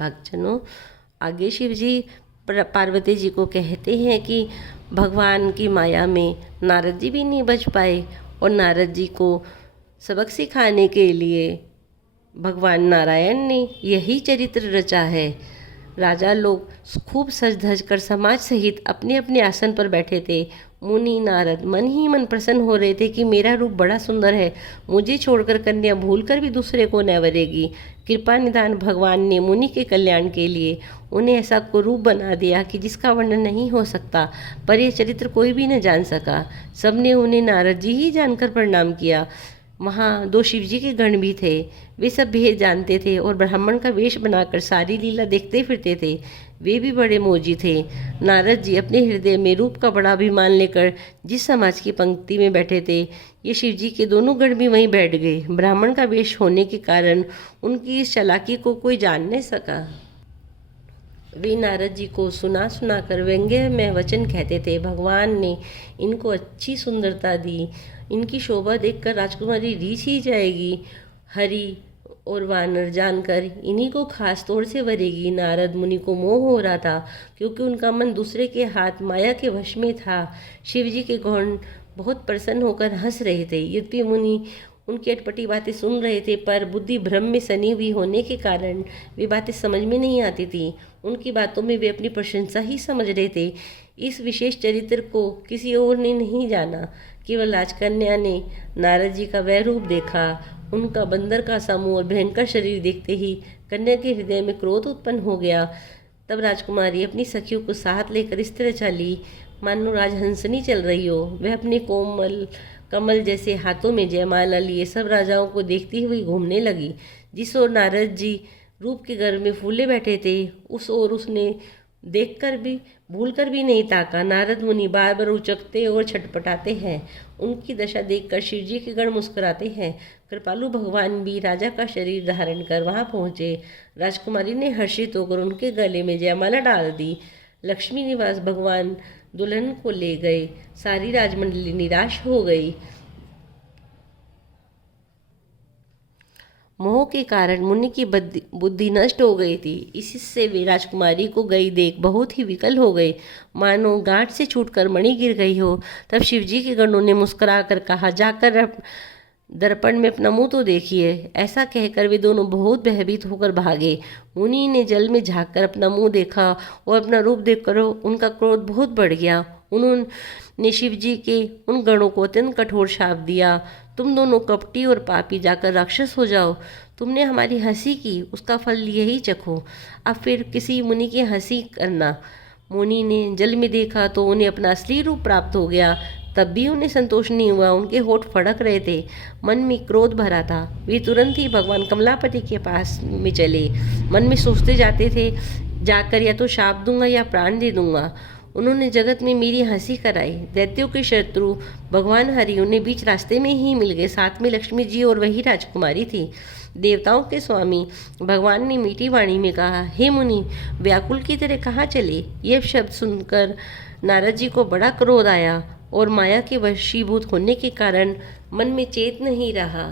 भक्तजनों, आगे शिव जी पार्वती जी को कहते हैं कि भगवान की माया में नारद जी भी नहीं बच पाए और नारद जी को सबक सिखाने के लिए भगवान नारायण ने यही चरित्र रचा है। राजा लोग खूब सज धज कर समाज सहित अपने अपने आसन पर बैठे थे। मुनि नारद मन ही मन प्रसन्न हो रहे थे कि मेरा रूप बड़ा सुंदर है, मुझे छोड़कर कन्या भूलकर भी दूसरे को न वरेगी। कृपा निदान भगवान ने मुनि के कल्याण के लिए उन्हें ऐसा कुरूप बना दिया कि जिसका वर्णन नहीं हो सकता, पर यह चरित्र कोई भी न जान सका। सबने उन्हें नारद जी ही जानकर प्रणाम किया। वहाँ 2 शिवजी के गण भी थे। वे सब भेद जानते थे और ब्राह्मण का वेश बनाकर सारी लीला देखते फिरते थे। वे भी बड़े मोजी थे। नारद जी अपने हृदय में रूप का बड़ा अभिमान लेकर जिस समाज की पंक्ति में बैठे थे, ये शिवजी के दोनों गण भी वहीं बैठ गए। ब्राह्मण का वेश होने के कारण उनकी इस चालाकी को कोई जान नहीं सका। वे नारद जी को सुना सुना कर व्यंग्य में वचन कहते थे। भगवान ने इनको अच्छी सुंदरता दी, इनकी शोभा देखकर राजकुमारी रीछ ही जाएगी। हरि और वानर जानकर इन्हीं को खास तौर से वरेगी। नारद मुनि को मोह हो रहा था क्योंकि उनका मन दूसरे के हाथ माया के वश में था। शिवजी के गौण बहुत प्रसन्न होकर हंस रहे थे। यद्यपि मुनि उनकी अटपटी बातें सुन रहे थे, पर बुद्धि भ्रम में सनी हुई होने के कारण वे बातें समझ में नहीं आती थी। उनकी बातों में वे अपनी प्रशंसा ही समझ रहे थे। इस विशेष चरित्र को किसी और ने नहीं जाना। केवल राजकन्या ने नारद जी का वह रूप देखा। उनका बंदर का समूह और भयंकर शरीर देखते ही कन्या के हृदय में क्रोध उत्पन्न हो गया। तब राजकुमारी अपनी सखियों को साथ लेकर इस तरह चली मानो राजहंसनी चल रही हो। वह अपने कोमल कमल जैसे हाथों में जयमाला लिए सब राजाओं को देखती हुई घूमने लगी। जिस ओर नारद जी रूप के घर में फूले बैठे थे, उस ओर उसने देखकर भी भूलकर भी नहीं ताका। नारद मुनि बार बार उचकते और छटपटाते हैं। उनकी दशा देखकर शिवजी के गण मुस्कुराते हैं। कृपालु भगवान भी राजा का शरीर धारण कर वहां पहुंचे। राजकुमारी ने हर्षित होकर उनके गले में जयमाला डाल दी। लक्ष्मी निवास भगवान दुल्हन को ले गए। सारी राजमंडली निराश हो गई। मोह के कारण मुनि की बुद्धि नष्ट हो गई थी। इससे वे राजकुमारी को गई देख बहुत ही विकल हो गए, मानो गांठ से छूटकर मणि गिर गई हो। तब शिवजी के गणों ने मुस्कुरा कर कहा, जाकर दर्पण में अपना मुंह तो देखिए। ऐसा कहकर वे दोनों बहुत भयभीत होकर भागे। मुनि ने जल में झांककर अपना मुंह देखा और अपना रूप देखकर उनका क्रोध बहुत बढ़ गया। उन्होंने शिवजी के उन गणों को अत्यंत कठोर शाप दिया, तुम दोनों कपटी और पापी, जाकर राक्षस हो जाओ। तुमने हमारी हंसी की, उसका फल यही चखो। अब फिर किसी मुनि की हंसी करना। मुनि ने जल में देखा तो उन्हें अपना असली रूप प्राप्त हो गया। तब भी उन्हें संतोष नहीं हुआ। उनके होठ फड़क रहे थे, मन में क्रोध भरा था। वे तुरंत ही भगवान कमलापति के पास में चले। मन में सोचते जाते थे, जाकर या तो शाप दूंगा या प्राण दे दूंगा। उन्होंने जगत में मेरी हंसी कराई। दैत्यों के शत्रु भगवान हरि उन्हें बीच रास्ते में ही मिल गए। साथ में लक्ष्मी जी और वही राजकुमारी थी। देवताओं के स्वामी भगवान ने मीठी वाणी में कहा, हे मुनि, व्याकुल की तरह कहाँ चले? यह शब्द सुनकर नारद जी को बड़ा क्रोध आया और माया के वशीभूत होने के कारण मन में चेत नहीं रहा।